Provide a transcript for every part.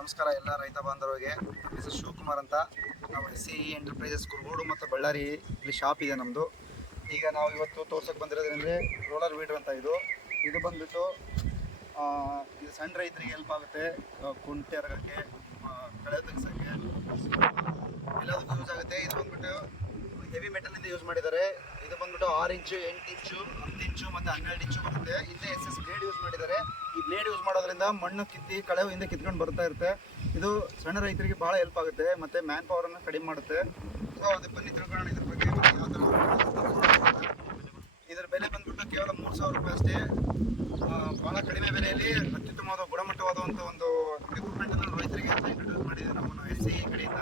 ನಮಸ್ಕಾರ ಎಲ್ಲ ರೈತ ಬಾಂಧವರಿಗೆ. ನಮ್ಮ ಹೆಸರು ಶಿವಕುಮಾರ್ ಅಂತ. ನಾವು SCE ಎಂಟರ್ಪ್ರೈಸಸ್ ಕುರುಗೋಡು ಮತ್ತು ಬಳ್ಳಾರಿ ಇಲ್ಲಿ ಶಾಪ್ ಇದೆ ನಮ್ಮದು. ಈಗ ನಾವು ಇವತ್ತು ತೋರ್ಸೋಕೆ ಬಂದಿರೋದ್ರಿಂದ ರೋಲರ್ ವೀಡರ್ ಅಂತ ಇದು ಬಂದುಬಿಟ್ಟು ಇದು ಸಣ್ಣ ರೈತರಿಗೆ ಹೆಲ್ಪ್ ಆಗುತ್ತೆ. ಕುಂಟೆ ಹರಗಕ್ಕೆ, ಕಳೆ ತೆಗ್ಸೋಕ್ಕೆ ಎಲ್ಲದಕ್ಕೂ ಯೂಸ್ ಆಗುತ್ತೆ. ಇದು ಬಂದುಬಿಟ್ಟು ಹೆವಿ ಮೆಟಲಿಂದ ಯೂಸ್ ಮಾಡಿದ್ದಾರೆ. ಇದು ಬಂದ್ಬಿಟ್ಟು 6 ಇಂಚು, 8 ಇಂಚು, 10 ಇಂಚು ಮತ್ತು 12 ಇಂಚು ಬರುತ್ತೆ. ಹಿಂದೆ SS ಬ್ಲೇಡ್ ಯೂಸ್ ಮಾಡಿದ್ದಾರೆ. ಈ ಬ್ಲೇಡ್ ಯೂಸ್ ಮಾಡೋದ್ರಿಂದ ಮಣ್ಣು ಕಿತ್ತಿ ಕಳೆ ಹಿಂದೆ ಕಿತ್ಕೊಂಡು ಬರ್ತಾ ಇರುತ್ತೆ. ಇದು ಸಣ್ಣ ರೈತರಿಗೆ ಭಾಳ ಹೆಲ್ಪ್ ಆಗುತ್ತೆ ಮತ್ತು ಮ್ಯಾನ್ ಪವರನ್ನು ಕಡಿಮೆ ಮಾಡುತ್ತೆ. ಸೊ ಅದಕ್ಕೆ ಬನ್ನಿ ತಿಳ್ಕೊಳ್ಳೋಣ ಇದ್ರ ಬಗ್ಗೆ. ಯಾವ ಥರ ಇದರ ಬೆಲೆ ಬಂದ್ಬಿಟ್ಟು ಕೇವಲ 3,000 ರೂಪಾಯಿ ಅಷ್ಟೇ. ಭಾಳ ಕಡಿಮೆ ಬೆಲೆಯಲ್ಲಿ ಅತ್ಯುತ್ತಮವಾದ ಗುಣಮಟ್ಟವಾದಂಥ ಒಂದು ಎಕ್ವಿಪ್ಮೆಂಟನ್ನು ರೈತರಿಗೆ ಇಂಟ್ರೊಡ್ಯೂಸ್ ಮಾಡಿದೆ ನಮ್ಮ SCE ಕಡೆಯಿಂದ.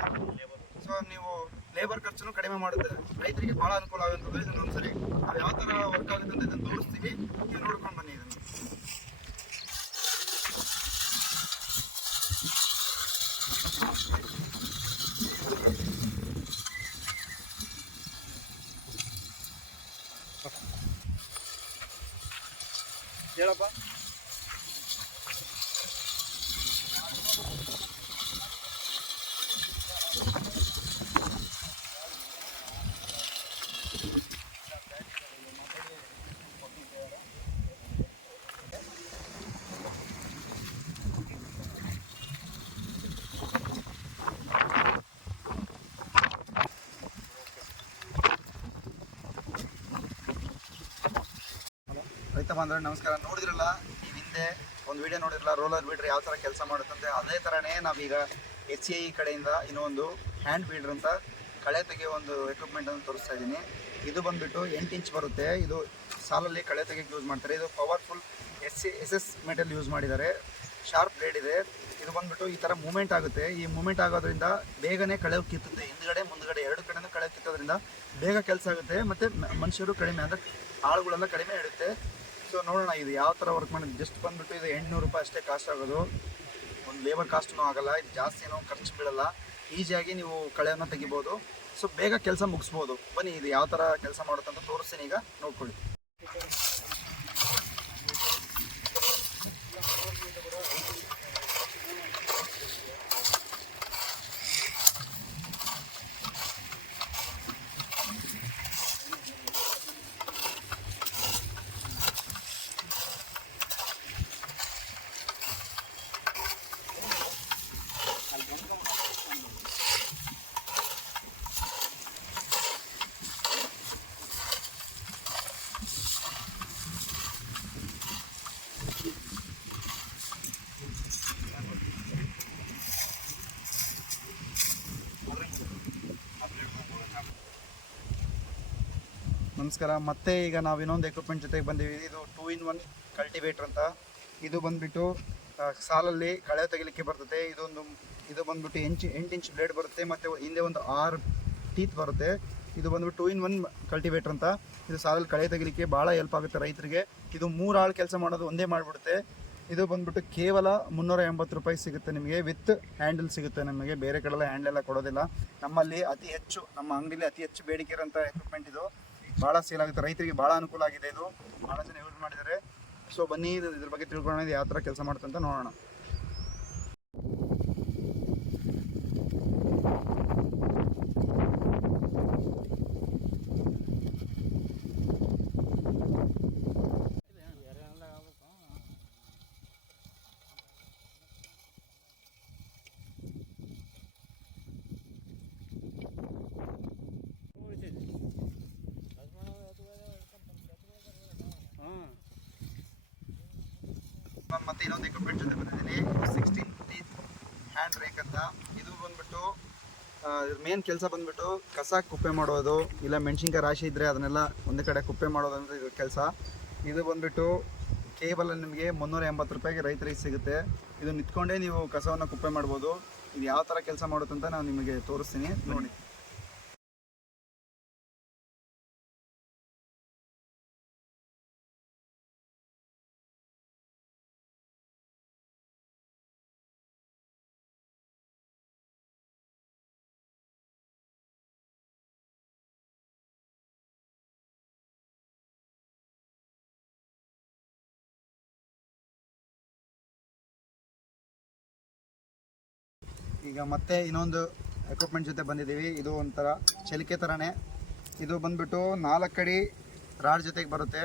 ಸೊ ನೀವು ಲೇಬರ್ ಖರ್ಚನ್ನು ಕಡಿಮೆ ಮಾಡುತ್ತೆ, ರೈತರಿಗೆ ಭಾಳ ಅನುಕೂಲ ಆಗುವಂಥದ್ದು. ಇದನ್ನು ಒಂದ್ಸರಿ ನಾವು ಯಾವ ಥರ ವರ್ಕ್ ಆಗುತ್ತೆ ಅಂತ ಇದನ್ನು ತೋರಿಸ್ತೀವಿ, ನೀವು ನೋಡ್ಕೊಂಡು ಬನ್ನಿ ಇದನ್ನು. ಹೇಳಪ್ಪ. ರೈತ ಬಾಂಧವರೇ ನಮಸ್ಕಾರ. ನೋಡಿದ್ರಲ್ಲ, ನೀವು ಹಿಂದೆ ಒಂದು ವಿಡಿಯೋ ನೋಡಿರಲ್ಲ, ರೋಲರ್ ವೀಡರ್ ಯಾವ ಥರ ಕೆಲಸ ಮಾಡುತ್ತಂತೆ. ಅದೇ ಥರನೇ ನಾವೀಗ SCE ಕಡೆಯಿಂದ ಇನ್ನೊಂದು ಹ್ಯಾಂಡ್ ವೀಡರ್ ಅಂತ ಕಳೆ ತೆಗೆಯೋ ಒಂದು ಎಕ್ವಿಪ್ಮೆಂಟನ್ನು ತೋರಿಸ್ತಾ ಇದ್ದೀನಿ. ಇದು ಬಂದುಬಿಟ್ಟು 8 ಇಂಚ್ ಬರುತ್ತೆ. ಇದು ಸಾಲಲ್ಲಿ ಕಳೆ ತೆಗೆಯೋಕ್ಕೆ ಯೂಸ್ ಮಾಡ್ತಾರೆ. ಇದು ಪವರ್ಫುಲ್ SS ಮೆಟಲ್ ಯೂಸ್ ಮಾಡಿದ್ದಾರೆ. ಶಾರ್ಪ್ ಬ್ಲೇಡ್ ಇದೆ. ಇದು ಬಂದುಬಿಟ್ಟು ಈ ಥರ ಮೂಮೆಂಟ್ ಆಗುತ್ತೆ. ಈ ಮೂಮೆಂಟ್ ಆಗೋದ್ರಿಂದ ಬೇಗನೆ ಕಳೆ ಕಿತ್ತುತ್ತೆ. ಹಿಂದ್ಗಡೆ ಮುಂದ್ಗಡೆ ಎರಡು ಕಡೆನೂ ಕಳೆ ಕಿತ್ತೋದ್ರಿಂದ ಬೇಗ ಕೆಲಸ ಆಗುತ್ತೆ ಮತ್ತು ಮನುಷ್ಯರು ಕಡಿಮೆ, ಅಂದರೆ ಆಳುಗಳೆಲ್ಲ ಕಡಿಮೆ ಇರುತ್ತೆ. ಸೊ ನೋಡೋಣ ಇದು ಯಾವ ಥರ ವರ್ಕ್ ಮಾಡಿದ್ದು. ಜಸ್ಟ್ ಬಂದುಬಿಟ್ಟು ಇದು 800 ರೂಪಾಯಿ ಅಷ್ಟೇ ಕಾಸ್ಟ್ ಆಗೋದು. ಒಂದು ಲೇಬರ್ ಕಾಸ್ಟೂ ಆಗಲ್ಲ, ಇದು ಜಾಸ್ತಿ ಏನೋ ಖರ್ಚು ಬೀಳಲ್ಲ. ಈಸಿಯಾಗಿ ನೀವು ಕಳೆಯನ್ನು ತೆಗಿಬೋದು. ಸೊ ಬೇಗ ಕೆಲಸ ಮುಗಿಸ್ಬೋದು. ಬನ್ನಿ ಇದು ಯಾವ ಥರ ಕೆಲಸ ಮಾಡುತ್ತಂತ ತೋರಿಸ್ತೀನಿ, ಈಗ ನೋಡ್ಕೊಳ್ಳಿ. ನಮಸ್ಕಾರ. ಮತ್ತೆ ಈಗ ನಾವು ಇನ್ನೊಂದು ಎಕ್ವಿಪ್ಮೆಂಟ್ ಜೊತೆಗೆ ಬಂದಿದ್ದೀವಿ. ಇದು 2-in-1 ಕಲ್ಟಿವೇಟರ್ ಅಂತ. ಇದು ಬಂದುಬಿಟ್ಟು ಸಾಲಲ್ಲಿ ಕಳೆ ತೆಗಿಲಿಕ್ಕೆ ಬರ್ತದೆ. ಇದು ಬಂದುಬಿಟ್ಟು 8 ಇಂಚ್ ಬ್ಲೇಡ್ ಬರುತ್ತೆ ಮತ್ತು ಹಿಂದೆ ಒಂದು 6 ಟೀತ್ ಬರುತ್ತೆ. ಇದು ಬಂದುಬಿಟ್ಟು 2-in-1 ಕಲ್ಟಿವೇಟರ್ ಅಂತ. ಇದು ಸಾಲಲ್ಲಿ ಕಳೆ ತೆಗಿಲಿಕ್ಕೆ ಭಾಳ ಹೆಲ್ಪ್ ಆಗುತ್ತೆ ರೈತರಿಗೆ. ಇದು 3 ಆಳು ಕೆಲಸ ಮಾಡೋದು ಒಂದೇ ಮಾಡಿಬಿಡುತ್ತೆ. ಇದು ಬಂದುಬಿಟ್ಟು ಕೇವಲ 380 ರೂಪಾಯಿ ಸಿಗುತ್ತೆ ನಿಮಗೆ. ವಿತ್ ಹ್ಯಾಂಡಲ್ ಸಿಗುತ್ತೆ ನಮಗೆ. ಬೇರೆ ಕಡೆಲ್ಲ ಹ್ಯಾಂಡಲೆಲ್ಲ ಕೊಡೋದಿಲ್ಲ. ನಮ್ಮಲ್ಲಿ ಅತಿ ಹೆಚ್ಚು, ನಮ್ಮ ಅಂಗಡಿಯಲ್ಲಿ ಅತಿ ಹೆಚ್ಚು ಬೇಡಿಕೆ ಇರೋಂಥ ಎಕ್ವಿಪ್ಮೆಂಟ್ ಇದು. ಭಾಳ ಸೇಲ್ ಆಗುತ್ತೆ, ರೈತರಿಗೆ ಭಾಳ ಅನುಕೂಲ ಆಗಿದೆ. ಇದು ಭಾಳ ಜನ ಯೂಸ್ ಮಾಡಿದ್ದಾರೆ. ಸೊ ಬನ್ನಿ ಇದ್ರ ಬಗ್ಗೆ ತಿಳ್ಕೊಳ್ಳೋಣ, ಇದು ಯಾವ ಥರ ಕೆಲಸ ಮಾಡುತ್ತೆ ಅಂತ ನೋಡೋಣ. ನಾನು ಮತ್ತೆ ಇನ್ನೊಂದು ಎಕ್ವಿಪ್ಮೆಂಟ್ ಜೊತೆ ಬಂದಿದ್ದೀನಿ. 16 ಟೀತ್ ಹ್ಯಾಂಡ್ ರೇಕ್ ಅಂತ. ಇದು ಬಂದುಬಿಟ್ಟು ಮೇನ್ ಕೆಲಸ ಬಂದುಬಿಟ್ಟು ಕಸ ಕುಪ್ಪೆ ಮಾಡೋದು, ಇಲ್ಲ ಮೆಣಸಿನ್ಕಾಯಿ ರಾಶಿ ಇದ್ದರೆ ಅದನ್ನೆಲ್ಲ ಒಂದೇ ಕಡೆ ಕುಪ್ಪೆ ಮಾಡೋದು ಅಂತ ಇದು ಕೆಲಸ. ಇದು ಬಂದುಬಿಟ್ಟು ಕೇವಲ ನಿಮಗೆ 380 ರೂಪಾಯಿಗೆ ರೈತರಿಗೆ ಸಿಗುತ್ತೆ. ಇದು ನಿಂತ್ಕೊಂಡೇ ನೀವು ಕಸವನ್ನು ಕುಪ್ಪೆ ಮಾಡ್ಬೋದು. ಇದು ಯಾವ ಥರ ಕೆಲಸ ಮಾಡುತ್ತೆ ಅಂತ ನಾನು ನಿಮಗೆ ತೋರಿಸ್ತೀನಿ, ನೋಡಿ. ಈಗ ಮತ್ತೆ ಇನ್ನೊಂದು ಎಕ್ವಿಪ್ಮೆಂಟ್ ಜೊತೆ ಬಂದಿದ್ದೀವಿ. ಇದು ಒಂಥರ ಚಲಿಕೆ ಥರನೇ. ಇದು ಬಂದ್ಬಿಟ್ಟು 4 ಅಡಿ ರಾಡ್ ಜೊತೆಗೆ ಬರುತ್ತೆ.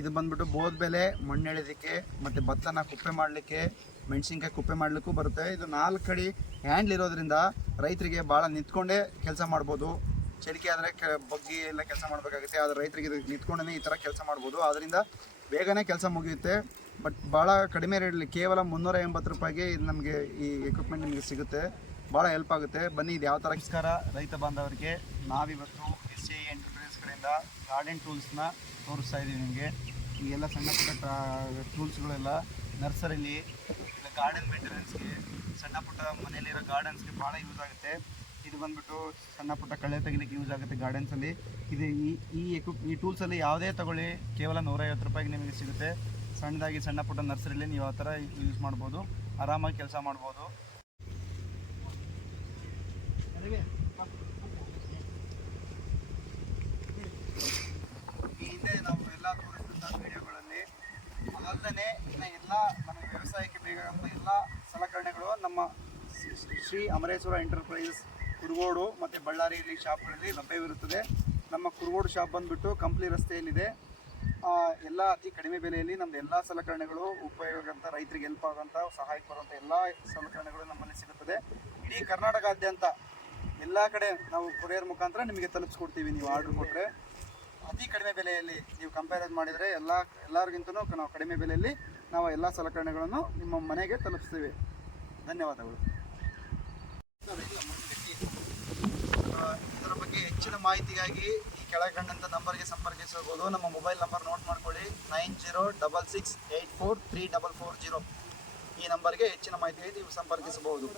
ಇದು ಬಂದ್ಬಿಟ್ಟು ಬೋದ್ಬೆಲೆ ಮಣ್ಣು ಎಳೆಯೋದಕ್ಕೆ ಮತ್ತು ಭತ್ತನ ಕುಪ್ಪೆ ಮಾಡಲಿಕ್ಕೆ, ಮೆಣಸಿನ್ಕಾಯಿ ಕುಪ್ಪೆ ಮಾಡಲಿಕ್ಕೂ ಬರುತ್ತೆ. ಇದು 4 ಅಡಿ ಹ್ಯಾಂಡ್ಲ್ ಇರೋದ್ರಿಂದ ರೈತರಿಗೆ ಭಾಳ ನಿಂತ್ಕೊಂಡೇ ಕೆಲಸ ಮಾಡ್ಬೋದು. ಚಲಿಕೆ ಆದರೆ ಬಗ್ಗಿ ಎಲ್ಲ ಕೆಲಸ ಮಾಡಬೇಕಾಗುತ್ತೆ. ಆದರೆ ರೈತರಿಗೆ ಇದು ನಿಂತ್ಕೊಂಡೇ ಈ ಥರ ಕೆಲಸ ಮಾಡ್ಬೋದು. ಅದರಿಂದ ಬೇಗನೆ ಕೆಲಸ ಮುಗಿಯುತ್ತೆ. ಬಟ್ ಭಾಳ ಕಡಿಮೆ ರೇಟಲ್ಲಿ ಕೇವಲ 380 ರೂಪಾಯಿಗೆ ಇದು ನಮಗೆ ಈ ಎಕ್ವಿಪ್ಮೆಂಟ್ ನಿಮಗೆ ಸಿಗುತ್ತೆ. ಭಾಳ ಹೆಲ್ಪ್ ಆಗುತ್ತೆ. ಬನ್ನಿ ಇದು ಯಾವ ಥರ. ನಮಸ್ಕಾರ ರೈತ ಬಾಂಧವರಿಗೆ. ನಾವಿವತ್ತು SCI ಎಂಟರ್ಪ್ರೈಸಸ್ ಕಡೆಯಿಂದ ಗಾರ್ಡನ್ ಟೂಲ್ಸ್ನ ತೋರಿಸ್ತಾ ಇದ್ದೀವಿ ನಿಮಗೆ. ಈ ಎಲ್ಲ ಸಣ್ಣ ಪುಟ್ಟ ಟೂಲ್ಸ್ಗಳೆಲ್ಲ ನರ್ಸರಿಲಿ ಇಲ್ಲ ಗಾರ್ಡನ್ ಮೇಂಟೆನೆನ್ಸ್ಗೆ, ಸಣ್ಣ ಪುಟ್ಟ ಮನೆಯಲ್ಲಿರೋ ಗಾರ್ಡನ್ಸ್ಗೆ ಭಾಳ ಯೂಸ್ ಆಗುತ್ತೆ. ಇದು ಬಂದ್ಬಿಟ್ಟು ಸಣ್ಣ ಪುಟ್ಟ ಕಳೆ ತೆಗಿಲಿಕ್ಕೆ ಯೂಸ್ ಆಗುತ್ತೆ ಗಾರ್ಡನ್ಸಲ್ಲಿ. ಇದು ಈ ಟೂಲ್ಸಲ್ಲಿ ಯಾವುದೇ ತಗೊಳ್ಳಿ ಕೇವಲ 150 ರೂಪಾಯಿಗೆ ನಿಮಗೆ ಸಿಗುತ್ತೆ. ಸಣ್ಣದಾಗಿ ಸಣ್ಣ ಪುಟ್ಟ ನರ್ಸರಿಲಿ ನೀವು ಆ ಥರ ಯೂಸ್ ಮಾಡ್ಬೋದು, ಆರಾಮಾಗಿ ಕೆಲಸ ಮಾಡ್ಬೋದು. ಈ ಹಿಂದೆ ನಾವು ಎಲ್ಲ ತೋರಿಸಿದಂಥ ವಿಡಿಯೋಗಳಲ್ಲಿ ಅದಲ್ಲದೆ ಇನ್ನು ಎಲ್ಲ ನಮಗೆ ವ್ಯವಸಾಯಕ್ಕೆ ಬೇಕಾದಂಥ ಎಲ್ಲ ಸಲಕರಣೆಗಳು ನಮ್ಮ ಶ್ರೀ ಅಮರೇಶ್ವರ ಎಂಟರ್ಪ್ರೈಸಸ್ ಕುರುಗೋಡು ಮತ್ತು ಬಳ್ಳಾರಿಯಲ್ಲಿ ಶಾಪ್ಗಳಲ್ಲಿ ಲಭ್ಯವಿರುತ್ತದೆ. ನಮ್ಮ ಕುರುಗೋಡು ಶಾಪ್ ಬಂದುಬಿಟ್ಟು ಕಂಪ್ಲಿ ರಸ್ತೆಯಲ್ಲಿದೆ. ಎಲ್ಲ ಅತಿ ಕಡಿಮೆ ಬೆಲೆಯಲ್ಲಿ ನಮ್ಮದು ಎಲ್ಲ ಸಲಕರಣೆಗಳು ಉಪಯೋಗ ಅಂತ, ರೈತರಿಗೆ ಹೆಲ್ಪ್ ಆಗೋಂಥ, ಸಹಾಯಕ್ಕೆ ಬರುವಂಥ ಎಲ್ಲ ಸಲಕರಣೆಗಳು ನಮ್ಮಲ್ಲಿ ಸಿಗುತ್ತದೆ. ಇಡೀ ಕರ್ನಾಟಕಾದ್ಯಂತ ಎಲ್ಲ ಕಡೆ ನಾವು ಕೊರಿಯರ್ ಮುಖಾಂತರ ನಿಮಗೆ ತಲುಪಿಸ್ಕೊಡ್ತೀವಿ. ನೀವು ಆರ್ಡ್ರ್ ಕೊಟ್ಟರೆ ಅತಿ ಕಡಿಮೆ ಬೆಲೆಯಲ್ಲಿ ನೀವು ಕಂಪೇರ್ ಮಾಡಿದರೆ ಎಲ್ಲರಿಗಿಂತಲೂ ನಾವು ಕಡಿಮೆ ಬೆಲೆಯಲ್ಲಿ ನಾವು ಎಲ್ಲ ಸಲಕರಣೆಗಳನ್ನು ನಿಮ್ಮ ಮನೆಗೆ ತಲುಪಿಸ್ತೀವಿ. ಧನ್ಯವಾದಗಳು. ಇದರ ಬಗ್ಗೆ ಹೆಚ್ಚಿನ ಮಾಹಿತಿಗಾಗಿ ಈ ಕೆಳಕಂಡಂಥ ನಂಬರ್ಗೆ ಸಂಪರ್ಕಿಸಬಹುದು. ನಮ್ಮ ಮೊಬೈಲ್ ನಂಬರ್ ನೋಟ್ ಮಾಡ್ಕೊಳ್ಳಿ, 9066843440. ಈ ನಂಬರ್ಗೆ ಹೆಚ್ಚಿನ ಮಾಹಿತಿಗಾಗಿ ನೀವು ಸಂಪರ್ಕಿಸಬಹುದು.